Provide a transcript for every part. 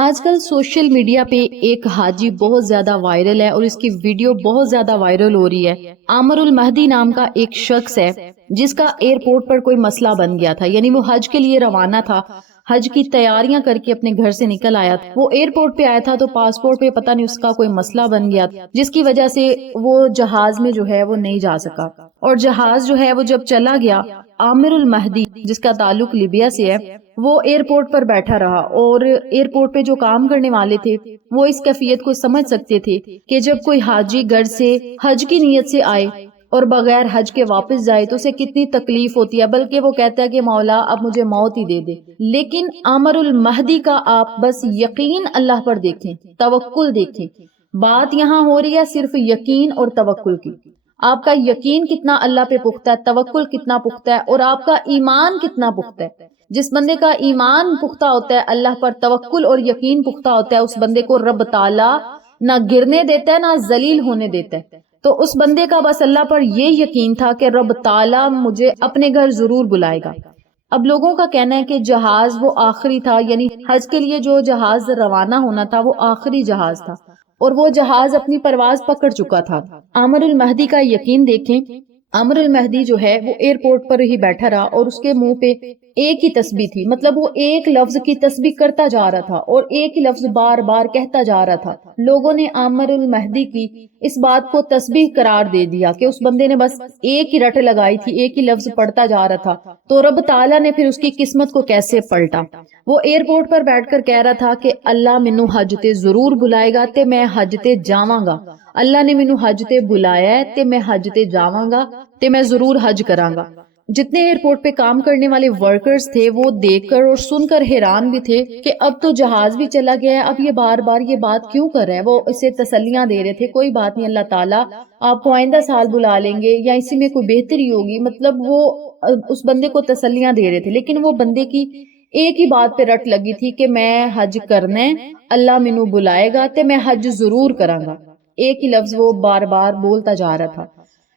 آج کل social media پہ ایک حاجی بہت زیادہ وائرل ہے اور اس کی ویڈیو بہت زیادہ وائرل ہو رہی ہے۔ عامر المہدی نام کا ایک شخص ہے جس کا ایئرپورٹ پر کوئی مسئلہ بن گیا تھا، یعنی وہ حج کے لیے روانہ تھا، حج کی تیاریاں کر کے اپنے گھر سے نکل آیا تھا۔ وہ ایئرپورٹ پہ آیا تھا تو پاسپورٹ پہ پتہ نہیں اس کا کوئی مسئلہ بن گیا جس کی وجہ سے وہ جہاز میں جو ہے وہ نہیں جا سکا، اور جہاز جو ہے وہ جب چلا گیا، عامر المہدی جس کا تعلق لیبیا سے ہے وہ ایئرپورٹ پر بیٹھا رہا، اور ایئرپورٹ پہ جو کام کرنے والے تھے وہ اس کیفیت کو سمجھ سکتے تھے کہ جب کوئی حاجی گھر سے حج کی نیت سے آئے اور بغیر حج کے واپس جائے تو اسے کتنی تکلیف ہوتی ہے، بلکہ وہ کہتا ہے کہ مولا اب مجھے موت ہی دے دے۔ لیکن عامر المہدی کا آپ بس یقین اللہ پر دیکھیں، توکل دیکھیں۔ بات یہاں ہو رہی ہے صرف یقین اور توکل کی۔ آپ کا یقین کتنا اللہ پہ پختہ ہے، توکل کتنا پختہ ہے، اور آپ کا ایمان کتنا پختہ ہے۔ جس بندے کا ایمان پختہ ہوتا ہے، اللہ پر توکل اور یقین پختہ ہوتا ہے، اس بندے کو رب تعالی نہ گرنے دیتا ہے نہ ذلیل ہونے دیتا ہے۔ تو اس بندے کا بس اللہ پر یہ یقین تھا کہ رب تعالی مجھے اپنے گھر ضرور بلائے گا۔ اب لوگوں کا کہنا ہے کہ جہاز وہ آخری تھا، یعنی حج کے لیے جو جہاز روانہ ہونا تھا وہ آخری جہاز تھا، اور وہ جہاز اپنی پرواز پکڑ چکا تھا۔ عامر المہدی کا یقین دیکھیں۔ عامر المہدی جو ہے وہ ایئرپورٹ پر ہی بیٹھا رہا، اور اس کے منہ پہ ایک ہی تسبیح تھی، مطلب وہ ایک لفظ کی تسبیح کرتا جا رہا تھا اور ایک ہی لفظ بار بار کہتا جا رہا تھا۔ لوگوں نے عامر المہدی کی اس بات کو تسبیح قرار دے دیا کہ اس بندے نے بس ایک ہی رٹ لگائی تھی، ایک ہی لفظ پڑھتا جا رہا تھا، تو رب تعالیٰ نے پھر اس کی قسمت کو کیسے پلٹا۔ وہ ایئرپورٹ پر بیٹھ کر کہہ رہا تھا کہ اللہ مینوں حج تے ضرور بلائے گا تے میں حج تے جاواں گا، اللہ نے مینوں حج تے بلایا ہے تے میں حج تے جاواں گا تے میں ضرور حج کراں گا۔ جتنے ایئرپورٹ پہ کام کرنے والے ورکرز تھے وہ دیکھ کر اور سن کر حیران بھی تھے کہ اب تو جہاز بھی چلا گیا ہے، اب یہ بار بار یہ بات کیوں کر رہا ہے۔ وہ اسے تسلیاں دے رہے تھے، کوئی بات نہیں، اللہ تعالیٰ آپ کو آئندہ سال بلا لیں گے یا اسی میں کوئی بہتری ہوگی، مطلب وہ اس بندے کو تسلیاں دے رہے تھے۔ لیکن وہ بندے کی ایک ہی بات پہ رٹ لگی تھی کہ میں حج کرنا ہے، اللہ مینوں بلائے گا تے میں حج ضرور کراں گا۔ ایک ہی لفظ وہ بار بار بولتا جا رہا تھا۔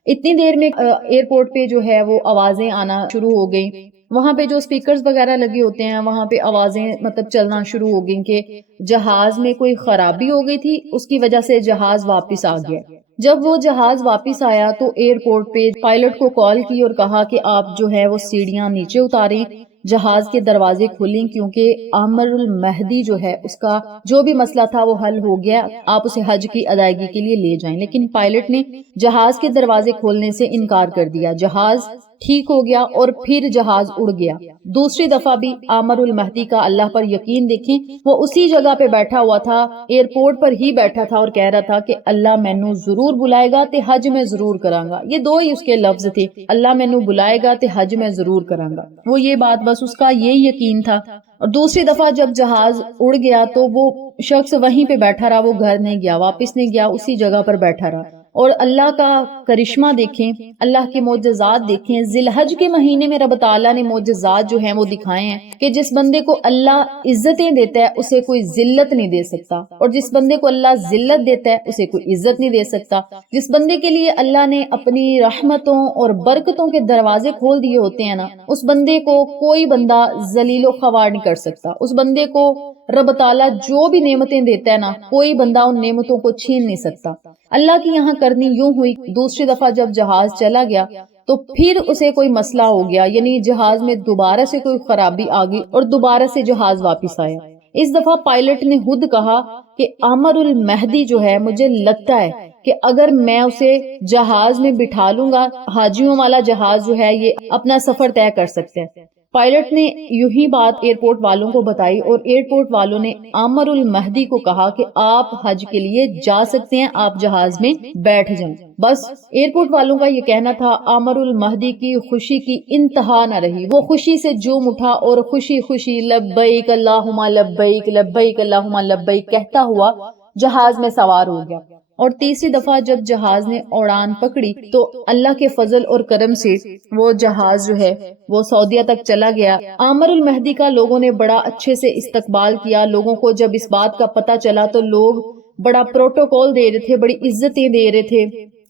اتنی دیر میں ایئرپورٹ پہ جو ہے وہ آوازیں آنا شروع ہو گئیں، وہاں پہ جو سپیکرز وغیرہ لگے ہوتے ہیں وہاں پہ آوازیں مطلب چلنا شروع ہو گئیں کہ جہاز میں کوئی خرابی ہو گئی تھی، اس کی وجہ سے جہاز واپس آ گیا۔ جب وہ جہاز واپس آیا تو ایئرپورٹ پہ پائلٹ کو کال کی اور کہا کہ آپ جو ہے وہ سیڑھیاں نیچے اتاریں، جہاز کے دروازے کھولیں، کیونکہ عامر المہدی جو ہے اس کا جو بھی مسئلہ تھا وہ حل ہو گیا، آپ اسے حج کی ادائیگی کے لیے لے جائیں۔ لیکن پائلٹ نے جہاز کے دروازے کھولنے سے انکار کر دیا، جہاز ٹھیک ہو گیا اور پھر جہاز اڑ گیا۔ دوسری دفعہ بھی عامر المہدی کا اللہ پر یقین دیکھیں، وہ اسی جگہ پہ بیٹھا ہوا تھا، ایئرپورٹ پر ہی بیٹھا تھا اور کہہ رہا تھا کہ اللہ مینوں ضرور بلائے گا تے حج میں ضرور کراں گا۔ یہ دو ہی اس کے لفظ تھے، اللہ مینوں بلائے گا تے حج میں ضرور کراں گا۔ وہ یہ بات بس اس کا یہ یقین تھا۔ اور دوسری دفعہ جب جہاز اڑ گیا تو وہ شخص وہیں پہ بیٹھا رہا، وہ گھر نہیں گیا، واپس نہیں گیا، اسی جگہ پر بیٹھا رہا۔ اور اللہ کا کرشمہ دیکھیں، اللہ کے معجزات دیکھیں۔ ذی الحج کے مہینے میں رب تعالیٰ نے معجزات جو ہیں وہ دکھائے ہیں کہ جس بندے کو اللہ عزتیں دیتا ہے اسے کوئی ذلت نہیں دے سکتا، اور جس بندے کو اللہ ذلت دیتا ہے اسے کوئی عزت نہیں دے سکتا۔ جس بندے کے لیے اللہ نے اپنی رحمتوں اور برکتوں کے دروازے کھول دیے ہوتے ہیں نا، اس بندے کو کوئی بندہ ذلیل و خوار نہیں کر سکتا۔ اس بندے کو رب تعالیٰ جو بھی نعمتیں دیتا ہے نا، کوئی بندہ ان نعمتوں کو چھین نہیں سکتا۔ اللہ کی یہاں کرنی یوں ہوئی، دوسری دفعہ جب جہاز چلا گیا تو پھر اسے کوئی مسئلہ ہو گیا، یعنی جہاز میں دوبارہ سے کوئی خرابی آ گئی اور دوبارہ سے جہاز واپس آیا۔ اس دفعہ پائلٹ نے خود کہا کہ عامر المہدی جو ہے مجھے لگتا ہے کہ اگر میں اسے جہاز میں بٹھا لوں گا، حاجیوں والا جہاز جو ہے یہ اپنا سفر طے کر سکتے ہیں۔ پائلٹ نے یوں ہی بات ایئرپورٹ والوں کو بتائی اور ایئرپورٹ والوں نے عامر المہدی کو کہا کہ آپ حج کے لیے جا سکتے ہیں، آپ جہاز میں بیٹھ جائیں۔ بس ایئرپورٹ والوں کا یہ کہنا تھا۔ عامر المہدی کی خوشی کی انتہا نہ رہی، وہ خوشی سے جھوم اٹھا اور خوشی خوشی لبیک اللہم لبیک لبیک اللہم لبیک کہتا ہوا جہاز میں سوار ہو گیا۔ اور تیسری دفعہ جب جہاز نے اڑان پکڑی تو اللہ کے فضل اور کرم سے وہ جہاز جو ہے وہ سعودیہ تک چلا گیا۔ عامر المہدی کا لوگوں نے بڑا اچھے سے استقبال کیا۔ لوگوں کو جب اس بات کا پتہ چلا تو لوگ بڑا پروٹوکول دے رہے تھے، بڑی عزتیں دے رہے تھے،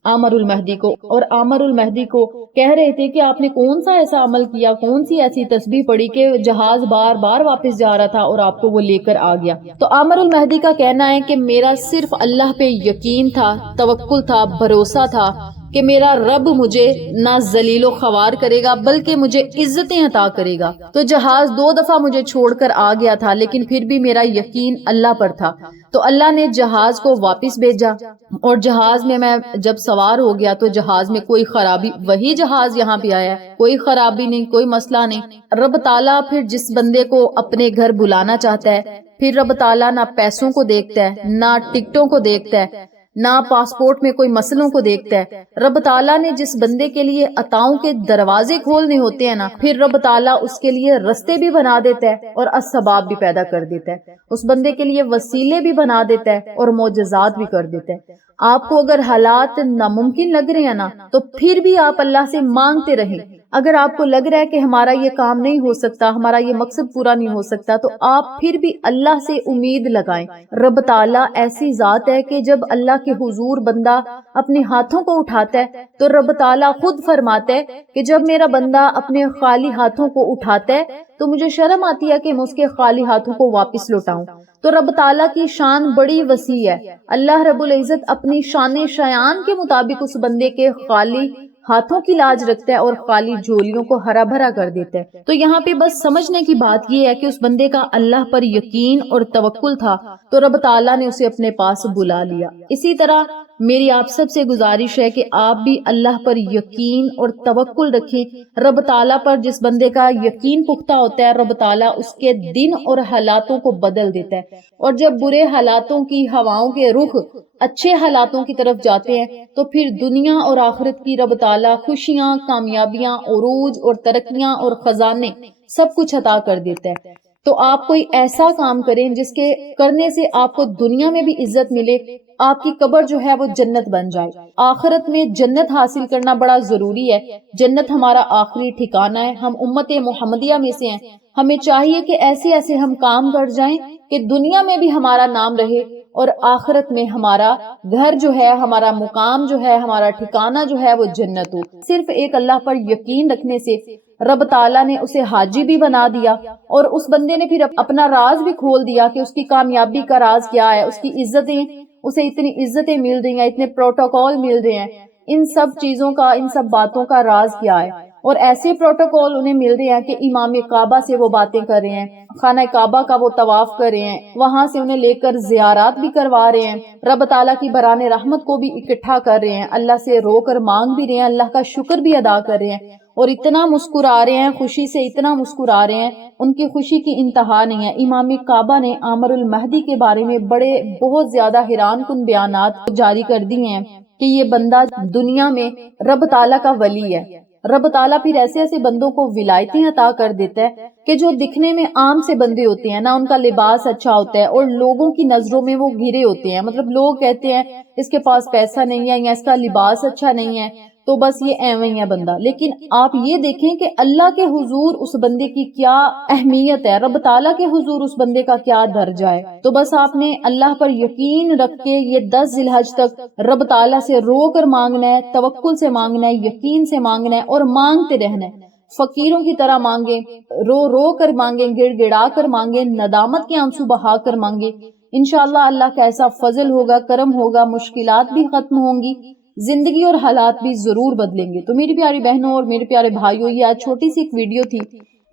आमर उल महदी को, और आमर उल महदी को कह रहे थे कि आपने कौन सा ऐसा अमल किया, कौन सी ऐसी तस्बीह पढ़ी कि जहाज बार बार वापस जा रहा था और आपको वो लेकर आ गया। तो आमर उल महदी का कहना है कि मेरा सिर्फ अल्लाह पे यकीन था, तवक्कुल था, भरोसा था कि मेरा रब मुझे ना जलीलो ख्वार करेगा बल्कि मुझे इज्जतें अता करेगा। तो जहाज 2 दफा मुझे छोड़कर आ गया था, लेकिन फिर भी मेरा यकीन अल्लाह पर था। तो अल्लाह ने जहाज को वापस भेजा और जहाज में मैं जब सवार हो गया तो जहाज में कोई खराबी, वही जहाज यहाँ पे आया, कोई खराबी नहीं, कोई मसला नहीं। रब ताला फिर जिस बंदे को अपने घर बुलाना चाहता है, फिर रब ताला ना पैसों को देखता है, ना टिकटों को देखता है, ना पासपोर्ट में कोई मसलों को देखता है। रब ताला ने जिस बंदे के लिए अताओं के दरवाजे खोलने होते हैं ना, फिर रब ताला उसके लिए रास्ते भी बना देता है और असबाब भी पैदा कर देता है। उस बंदे के लिए वसीले भी बना देता है और मोजज़ात भी कर देता है। आपको अगर हालात नामुमकिन लग रहे हैं ना, तो फिर भी आप अल्लाह से मांगते रहें। अगर आपको लग रहा है कि हमारा ये काम नहीं हो सकता, हमारा ये मकसद पूरा नहीं हो सकता, तो आप फिर भी अल्लाह से उम्मीद लगाएं। रब ताला ऐसी जात है कि जब अल्लाह के हुजूर बंदा अपने हाथों को उठाता है तो रब ताला खुद फरमाता है कि जब मेरा बंदा अपने खाली हाथों को उठाता है तो मुझे शर्म आती है कि मैं उसके खाली हाथों को वापस लौटाऊं। तो रब ताला की शान बड़ी वसी है। अल्लाह रब्बुल इज्जत अपनी शान शयान के मुताबिक उस बंदे के खाली हाथों की लाज रखता है और खाली झोलियों को हरा भरा कर देता है। तो यहाँ पे बस समझने की बात यह है कि उस बंदे का अल्लाह पर यकीन और तवक्कुल था, तो रब ताला ने उसे अपने पास बुला लिया। इसी तरह मेरी आप सबसे गुजारिश है कि आप भी अल्लाह पर यकीन और तवक्कुल रखें। रब ताला पर जिस बंदे का यकीन पुख्ता होता है, रब ताला उसके दिन और हालातों को बदल देता है। और जब बुरे हालातों की हवाओं के रुख अच्छे हालातों की तरफ जाते हैं तो फिर दुनिया और आखिरत की रब ताला खुशियां, कामयाबियां, उरूज और तरक्कियां और खजाने सब कुछ अता कर देता है। तो आप कोई ऐसा काम करें जिसके करने से आपको दुनिया में भी इज्जत मिले, आपकी कब्र जो है वो जन्नत बन जाए। आखिरत में जन्नत हासिल करना बड़ा जरूरी है। जन्नत हमारा आखिरी ठिकाना है। हम उम्मत मोहम्मदिया में से हैं। हमें चाहिए कि ऐसे ऐसे हम काम कर जाएं कि दुनिया में भी हमारा नाम रहे और आखिरत में हमारा घर जो है, हमारा मुकाम जो है, हमारा ठिकाना जो है वो जन्नत हो। सिर्फ एक अल्लाह पर यकीन रखने से रब ताला ने उसे हाजी भी बना दिया और उस बंदे ने फिर अपना राज भी खोल दिया कि उसकी कामयाबी का राज क्या है। उसकी इज्जतें, उसे इतनी इज्जतें मिल रही हैं, इतने प्रोटोकॉल मिल रहे हैं, इन सब चीजों का, इन सब बातों का राज क्या है। और ऐसे प्रोटोकॉल उन्हें मिल रहे हैं कि इमाम काबा से वो बातें कर रहे हैं, खाना काबा का वो तवाफ कर रहे हैं, वहां से उन्हें लेकर जियारात भी करवा रहे हैं, रब ताला की बराने रहमत को भी इकट्ठा कर रहे हैं, अल्लाह से रोकर मांग भी रहे हैं, अल्लाह का शुक्र भी अदा कर रहे हैं और इतना मुस्कुरा रहे हैं, खुशी से इतना मुस्कुरा रहे हैं, उनकी खुशी की इंतहा नहीं है। इमाम काबा ने आमर उल महदी के बारे में बहुत ज्यादा हैरान कुन बयानात जारी कर दिए हैं कि ये बंदा दुनिया में रब ताला का वली है। रब ताला फिर ऐसे ऐसे बंदों को विलायतें अता कर देता है कि जो दिखने में आम से बंदे होते हैं ना, उनका लिबास अच्छा होता है और लोगों की नजरों में वो गिरे होते हैं। मतलब लोग कहते हैं इसके पास पैसा नहीं है या इसका लिबास अच्छा नहीं है, तो बस ये एवं ही है बंदा। लेकिन आप ये देखें कि अल्लाह के हुजूर उस बंदे की क्या अहमियत है, रब ताला के हुजूर उस बंदे का क्या दर्जा है। तो बस आपने अल्लाह पर यकीन रख के ये 10 जिलहज तक रब ताला से रो कर मांगना है, तवक्कुल से मांगना है, यकीन से मांगना है और मांगते रहना है। फकीरों की तरह मांगे, रो रो कर मांगे, गिड़गिड़ा कर मांगे, नदामत के आंसू बहा कर मांगे। इंशाअल्लाह अल्लाह का ऐसा फजल होगा, करम होगा, मुश्किलात भी खत्म होंगी, जिंदगी और हालात भी जरूर बदलेंगे। तो मेरी प्यारी बहनों और मेरे प्यारे भाइयों, ये आज छोटी सी एक वीडियो थी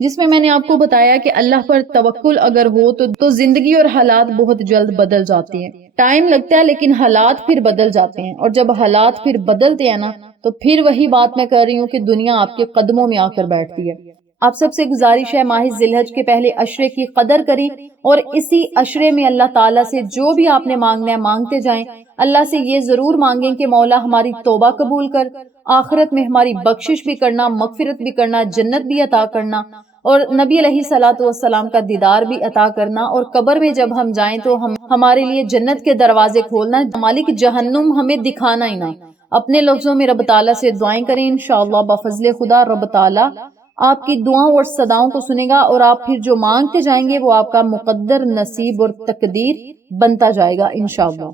जिसमें मैंने आपको बताया कि अल्लाह पर तवक्कुल अगर हो तो जिंदगी और हालात बहुत जल्द बदल जाते हैं। टाइम लगता है लेकिन हालात फिर बदल जाते हैं और जब हालात फिर बदलते हैं ना, तो फिर वही बात मैं कर रही हूँ कि दुनिया आपके कदमों में आकर बैठती है। आप सबसे गुजारिश है माह जिलहज के पहले अशरे की कदर करें और इसी अशरे में अल्लाह ताला से जो भी आपने मांगना है मांगते जाएं। अल्लाह से ये जरूर मांगें कि मौला हमारी तौबा कबूल कर, आखिरत में हमारी बख्शिश भी करना, मगफिरत भी करना, जन्नत भी अता करना और नबी अलैहिस्सलातु वस्सलाम का दीदार भी अता करना और कब्र में जब हम जाएं तो हमारे लिए जन्नत के दरवाजे खोलना, मालिक जहन्नुम हमें दिखाना ही ना। अपने लफ्जों में रब ताला से दुआएं करें, इंशाअल्लाह बफजले खुदा रब ताला आपकी दुआओं और सदाओं को सुनेगा और आप फिर जो मांगते जाएंगे वो आपका मुकद्दर, नसीब और तकदीर बनता जाएगा इंशाअल्लाह।